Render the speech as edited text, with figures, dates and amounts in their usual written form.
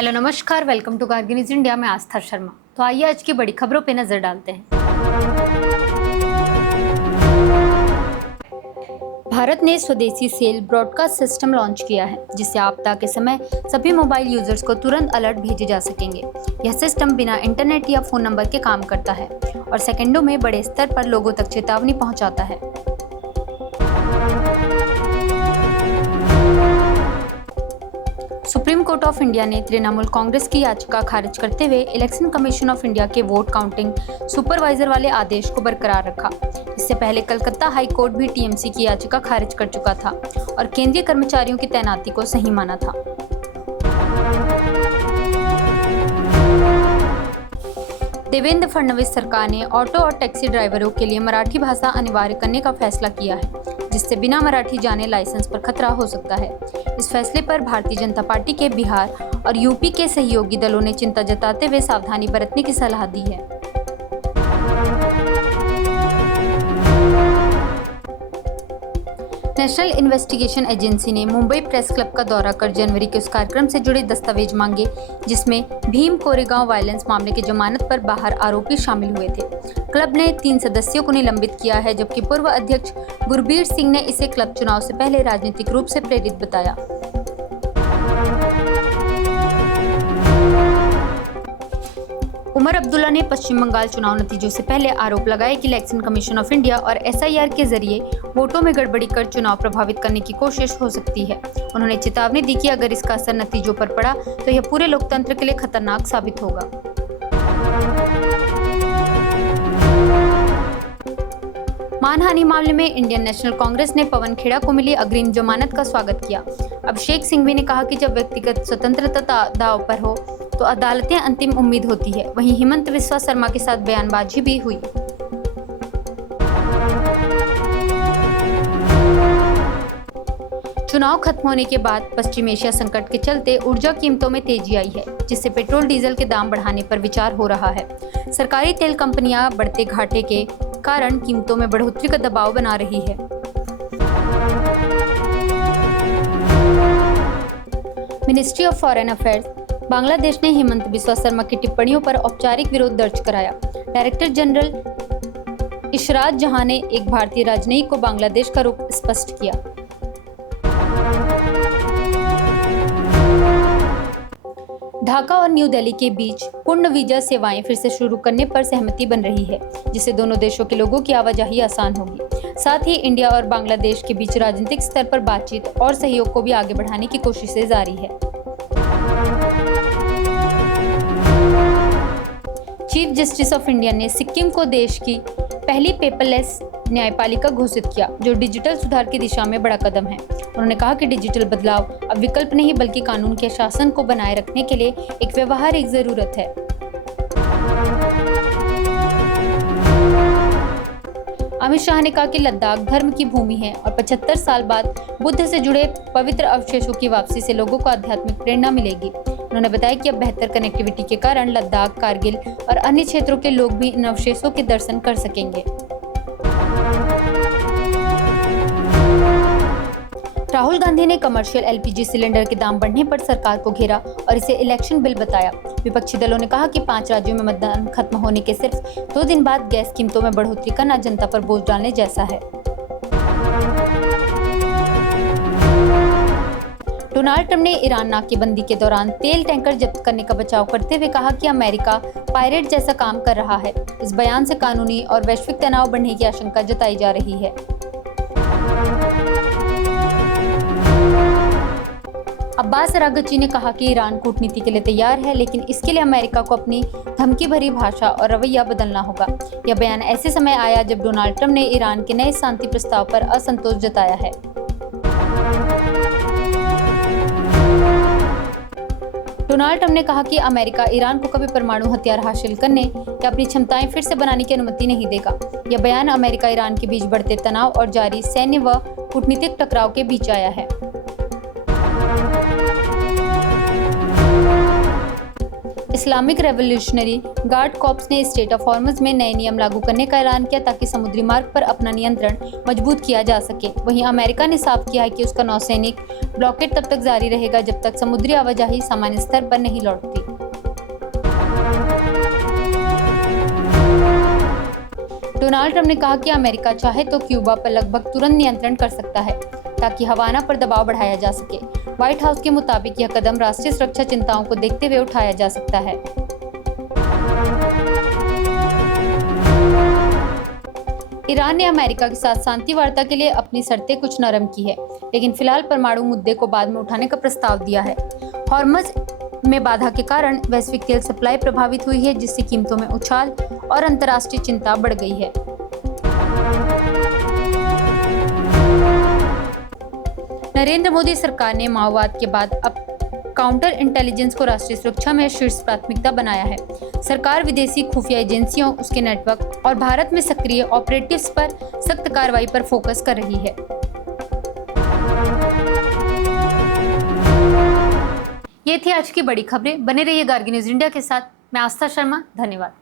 Hello नमस्कार, welcome to Kargil news India में आस्था शर्मा। तो आइए आज की बड़ी खबरों पे नजर डालते हैं। भारत ने स्वदेशी सेल ब्रॉडकास्ट सिस्टम लॉन्च किया है, जिससे आपदा के समय सभी मोबाइल यूजर्स को तुरंत अलर्ट भेजे जा सकेंगे। यह सिस्टम बिना इंटरनेट या फोन नंबर के काम करता है और सेकंडों में बड़े स्तर पर लोगों तक चेतावनी पहुंचाता है। सुप्रीम कोर्ट ऑफ इंडिया ने तृणमूल कांग्रेस की याचिका खारिज करते हुए इलेक्शन कमीशन ऑफ इंडिया के वोट काउंटिंग सुपरवाइजर वाले आदेश को बरकरार रखा। इससे पहले कलकत्ता हाई कोर्ट भी टीएमसी की याचिका खारिज कर चुका था और केंद्रीय कर्मचारियों की तैनाती को सही माना था। देवेंद्र फडणवीस सरकार ने ऑटो और टैक्सी ड्राइवरों के लिए मराठी भाषा अनिवार्य करने का फैसला किया है, जिससे बिना मराठी जाने लाइसेंस पर खतरा हो सकता है। इस फैसले पर भारतीय जनता पार्टी के बिहार और यूपी के सहयोगी दलों ने चिंता जताते हुए सावधानी बरतने की सलाह दी है। नेशनल इन्वेस्टिगेशन एजेंसी ने मुंबई प्रेस क्लब का दौरा कर जनवरी के उस कार्यक्रम से जुड़े दस्तावेज मांगे जिसमें भीम कोरेगांव वायलेंस मामले की जमानत पर बाहर आरोपी शामिल हुए थे। क्लब ने 3 सदस्यों को निलंबित किया है, जबकि पूर्व अध्यक्ष गुरबीर सिंह ने इसे क्लब चुनाव से पहले राजनीतिक रूप से प्रेरित बताया। उमर अब्दुल्ला ने पश्चिम बंगाल चुनाव नतीजों से पहले आरोप लगाया कि इलेक्शन कमीशन ऑफ इंडिया और एसआईआर के जरिए वोटों में गड़बड़ी कर चुनाव प्रभावित करने की कोशिश हो सकती है। उन्होंने चेतावनी दी कि अगर इसका असर नतीजों पर पड़ा तो यह पूरे लोकतंत्र के लिए खतरनाक साबित होगा। मानहानि मामले में इंडियन नेशनल कांग्रेस ने पवन खेड़ा को मिली अग्रिम जमानत का स्वागत किया। अभिषेक सिंघवी ने कहा कि जब व्यक्तिगत स्वतंत्रता दांव पर हो तो अदालतें अंतिम उम्मीद होती है। वहीं हिमंत बिस्वा शर्मा के साथ बयानबाजी भी हुई। चुनाव खत्म होने के बाद पश्चिम एशिया संकट के चलते ऊर्जा कीमतों में तेजी आई है, जिससे पेट्रोल डीजल के दाम बढ़ाने पर विचार हो रहा है। सरकारी तेल कंपनियां बढ़ते घाटे के कारण कीमतों में बढ़ोतरी का दबाव बना रही है। Ministry of foreign affairs Bangladesh ने हिमंत बिस्वा शर्मा की टिप्पणियों पर औपचारिक विरोध दर्ज कराया। डायरेक्टर जनरल इशरात जहां ने एक भारतीय राजनयिक को बांग्लादेश का रुख स्पष्ट किया। ढाका और न्यू दिल्ली के बीच पूर्ण वीजा सेवाएं फिर से शुरू करने पर सहमति बन रही है, जिससे दोनों देशों के लोगों की आवाजाही आसान होगी। साथ ही इंडिया और बांग्लादेश के बीच राजनीतिक स्तर पर बातचीत और सहयोग को भी आगे बढ़ाने की कोशिशें जारी है। चीफ जस्टिस ऑफ इंडिया ने सिक्किम को देश की पहली पेपरलेस न्यायपालिका घोषित किया, जो डिजिटल सुधार की दिशा में बड़ा कदम है। उन्होंने कहा कि डिजिटल बदलाव अब विकल्प नहीं बल्कि कानून के शासन को बनाए रखने के लिए एक व्यवहारिक जरूरत है। अमित शाह ने कहा कि लद्दाख धर्म की भूमि है और 75 साल बाद बुद्ध से जुड़े पवित्र अवशेषों की वापसी से लोगों को आध्यात्मिक प्रेरणा मिलेगी। उन्होंने बताया कि अब बेहतर कनेक्टिविटी के कारण लद्दाख, कारगिल और अन्य क्षेत्रों के लोग भी इन अवशेषों के दर्शन कर सकेंगे। राहुल गांधी ने कमर्शियल एलपीजी सिलेंडर के दाम बढ़ने पर सरकार को घेरा और इसे इलेक्शन बिल बताया। विपक्षी दलों ने कहा कि 5 राज्यों में मतदान खत्म होने के सिर्फ 2 दिन बाद गैस कीमतों में बढ़ोतरी करना जनता पर बोझ डालने जैसा है। डोनाल्ड ट्रंप ने ईरान नाकेबंदी के दौरान तेल टैंकर जब्त करने का बचाव करते हुए कहा कि अमेरिका पायरेट जैसा काम कर रहा है। इस बयान से कानूनी और वैश्विक तनाव बढ़ने की आशंका जताई जा रही है। अब्बास अरागची ने कहा कि ईरान कूटनीति के लिए तैयार है, लेकिन इसके लिए अमेरिका को अपनी धमकी भरी भाषा और रवैया बदलना होगा। यह बयान ऐसे समय आया जब डोनाल्ड ट्रंप ने ईरान के नए शांति प्रस्ताव पर असंतोष जताया है। डोनाल्ड ट्रंप ने कहा कि अमेरिका ईरान को कभी परमाणु हथियार हासिल करने या अपनी क्षमताएं फिर से बनाने की अनुमति नहीं देगा। यह बयान अमेरिका ईरान के बीच बढ़ते तनाव और जारी सैन्य व कूटनीतिक टकराव के बीच आया है। इस्लामिक रेवोल्यूशनरी गार्ड कॉर्प्स ने स्टेट ऑफ हॉर्मज में नए नियम लागू करने का ऐलान किया ताकि समुद्री मार्ग पर अपना नियंत्रण मजबूत किया जा सके। वहीं अमेरिका ने साफ किया है कि उसका नौसैनिक ब्लॉकेड तब तक जारी रहेगा जब तक समुद्री आवाजाही सामान्य स्तर पर नहीं लौटती। डोनाल्ड ट्रंप ने कहा कि अमेरिका चाहे तो क्यूबा पर लगभग तुरंत नियंत्रण कर सकता है ताकि हवाना पर दबाव बढ़ाया जा सके। व्हाइट हाउस के मुताबिक यह कदम राष्ट्रीय सुरक्षा चिंताओं को देखते हुए उठाया जा सकता है। ईरान ने अमेरिका के साथ शांति वार्ता के लिए अपनी शर्तें कुछ नरम की है, लेकिन फिलहाल परमाणु मुद्दे को बाद में उठाने का प्रस्ताव दिया है। हॉर्मज में बाधा के कारण वैश्विक तेल सप्लाई प्रभावित हुई है, जिससे कीमतों में उछाल और अंतर्राष्ट्रीय चिंता बढ़ गई है। नरेंद्र मोदी सरकार ने माओवाद के बाद अब काउंटर इंटेलिजेंस को राष्ट्रीय सुरक्षा में शीर्ष प्राथमिकता बनाया है। सरकार विदेशी खुफिया एजेंसियों, उसके नेटवर्क और भारत में सक्रिय ऑपरेटिव्स पर सख्त कार्रवाई पर फोकस कर रही है। ये थी आज की बड़ी खबरें। बने रहिए गार्गी न्यूज इंडिया के साथ। मैं आस्था शर्मा। धन्यवाद।